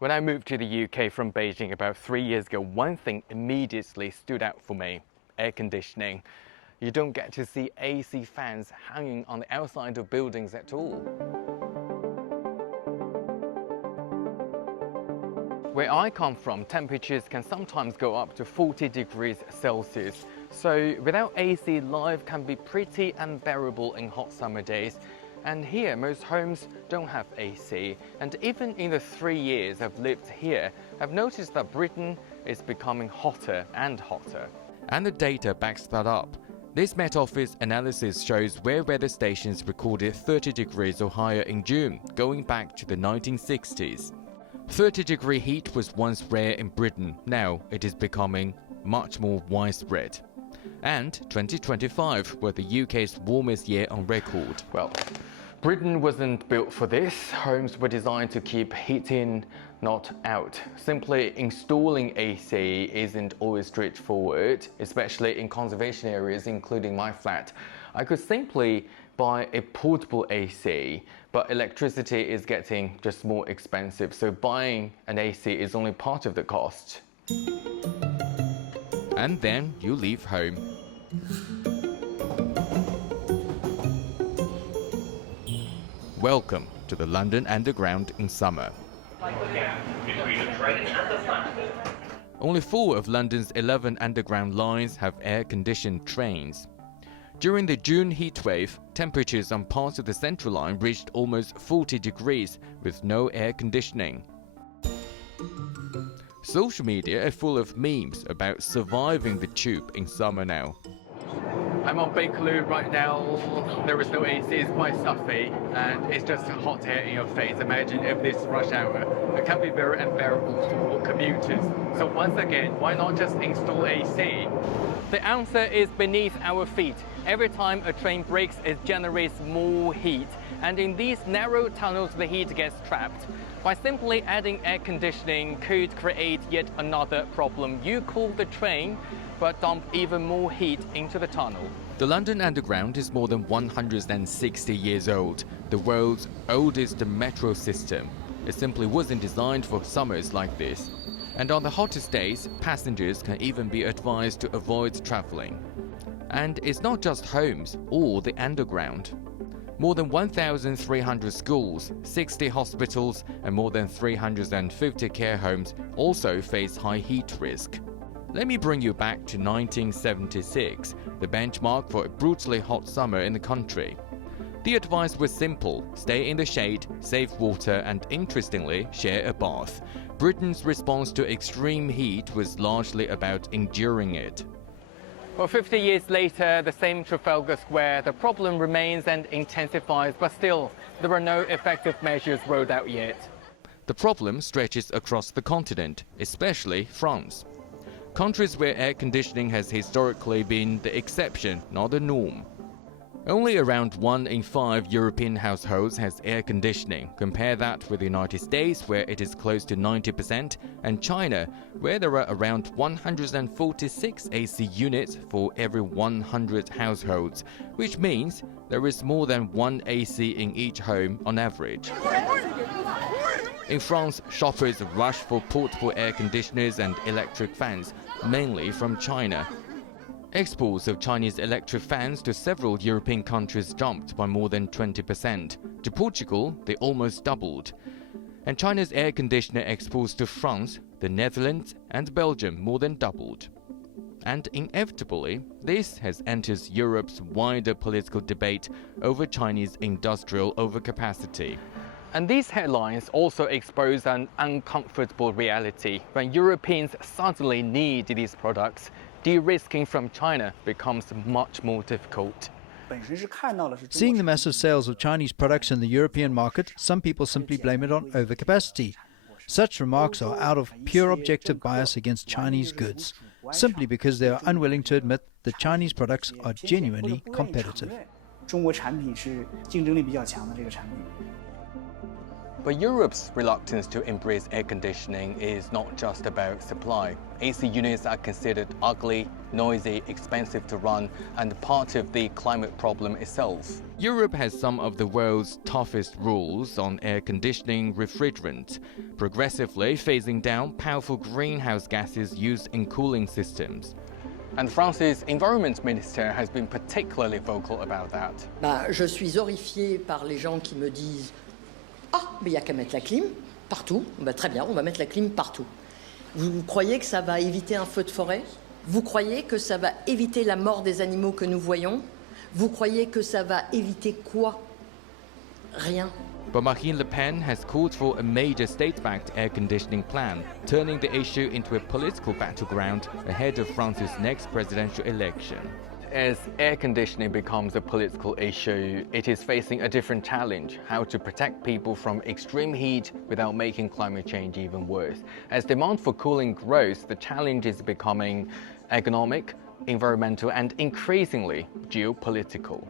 When I moved to the UK from Beijing about 3 years ago, one thing immediately stood out for me: air conditioning. You don't get to see AC fans hanging on the outside of buildings at all. Where I come from, temperatures can sometimes go up to 40 degrees Celsius. So without AC, life can be pretty unbearable in hot summer days. And here, most homes don't have AC. And even in the 3 years I've lived here, I've noticed that Britain is becoming hotter and hotter. And the data backs that up. This Met Office analysis shows where weather stations recorded 30 degrees or higher in June, going back to the 1960s. 30-degree heat was once rare in Britain. Now it is becoming much more widespread. And 2025 was the UK's warmest year on record. Well, Britain wasn't built for this. Homes were designed to keep heat in, not out. Simply installing AC isn't always straightforward, especially in conservation areas, including my flat. I could simply buy a portable AC, but electricity is getting just more expensive, so buying an AC is only part of the cost. And then you leave home. Welcome to the London Underground in summer. Only 4 of London's 11 underground lines have air-conditioned trains. During the June heatwave, temperatures on parts of the Central Line reached almost 40 degrees with no air conditioning. Social media are full of memes about surviving the tube in summer now. I'm on Bakerloo right now. There is no AC, it's quite stuffy, and it's just hot air in your face. Imagine if this rush hour. It can be very unbearable for commuters. So once again, why not just install AC? The answer is beneath our feet. Every time a train brakes, it generates more heat. And in these narrow tunnels, the heat gets trapped. By simply adding air conditioning could create yet another problem. You cool the train, but dump even more heat into the tunnel. The London Underground is more than 160 years old, the world's oldest metro system. It simply wasn't designed for summers like this. And on the hottest days, passengers can even be advised to avoid traveling. And it's not just homes or the underground. More than 1,300 schools, 60 hospitals, and more than 350 care homes also face high heat risk. Let me bring you back to 1976, the benchmark for a brutally hot summer in the country. The advice was simple: stay in the shade, save water, and interestingly, share a bath. Britain's response to extreme heat was largely about enduring it. Well, 50 years later, the same Trafalgar Square, the problem remains and intensifies, but still, there are no effective measures rolled out yet. The problem stretches across the continent, especially France. Countries where air conditioning has historically been the exception, not the norm. Only around 1 in 5 European households has air conditioning. Compare that with the United States, where it is close to 90%, and China, where there are around 146 AC units for every 100 households, which means there is more than 1 AC in each home on average. In France, shoppers rush for portable air conditioners and electric fans, mainly from China. Exports of Chinese electric fans to several European countries jumped by more than 20%. To Portugal, they almost doubled. And China's air conditioner exports to France, the Netherlands, and Belgium more than doubled. And inevitably, this has entered Europe's wider political debate over Chinese industrial overcapacity. And these headlines also expose an uncomfortable reality. When Europeans suddenly need these products, de-risking from China becomes much more difficult. Seeing the massive sales of Chinese products in the European market, some people simply blame it on overcapacity. Such remarks are out of pure objective bias against Chinese goods, simply because they are unwilling to admit that Chinese products are genuinely competitive. But Europe's reluctance to embrace air conditioning is not just about supply. AC units are considered ugly, noisy, expensive to run, and part of the climate problem itself. Europe has some of the world's toughest rules on air conditioning refrigerant, progressively phasing down powerful greenhouse gases used in cooling systems. And France's environment minister has been particularly vocal about that. Je suis horrifiée par les gens qui me disent « Ah, mais il n'y a qu'à mettre la clim partout. » Très bien, on va mettre la clim partout. Vous croyez que ça va éviter un feu de forêt? Vous croyez que ça va éviter la mort des animaux que nous voyons? Vous croyez que ça va éviter quoi? Rien. But Marine Le Pen has called for a major state-backed air conditioning plan, turning the issue into a political battleground ahead of France's next presidential election. As air conditioning becomes a political issue, it is facing a different challenge: how to protect people from extreme heat without making climate change even worse. As demand for cooling grows, the challenge is becoming economic, environmental, and increasingly geopolitical.